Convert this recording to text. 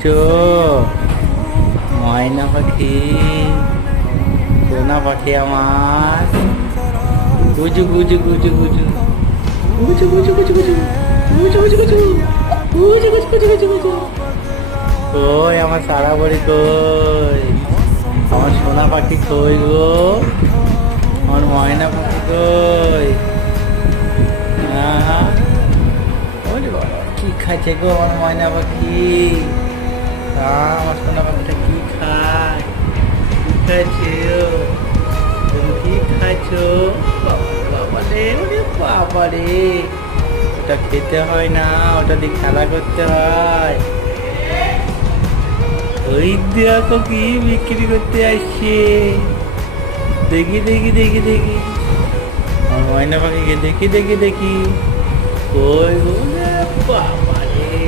খাচ্ছো? ময়না পাখি, সোনা পাখি আমার, গুজু গুজু গুজু গুজু গুজু গুজু গুজু গুজু গুজু গুজু গুজু গুজু গুজু গুজু গুজু গুজু। কই আমার সারা বাড়ি কই? আমার সোনা পাখি কই গো? আমার ময়না পাখি কই? হ্যাঁ, ওরে বাবা, কি খাচ্ছে গো আমার ময়না পাখি? আমার সোনা পাখিটা কি খায়? কি খাচ্ছে ও? তুমি কি খাচ্ছো? বাবা রে, ওরে বাবা রে, ওটা খেতে হয় না, ওটা দিয়ে খেলা করতে হয়। ওই দেখো কি বিক্রি করতে আসছে, দেখি দেখি দেখি দেখি আমার ময়না পাখিকে দেখি দেখি দেখি। ওই বাবা রে,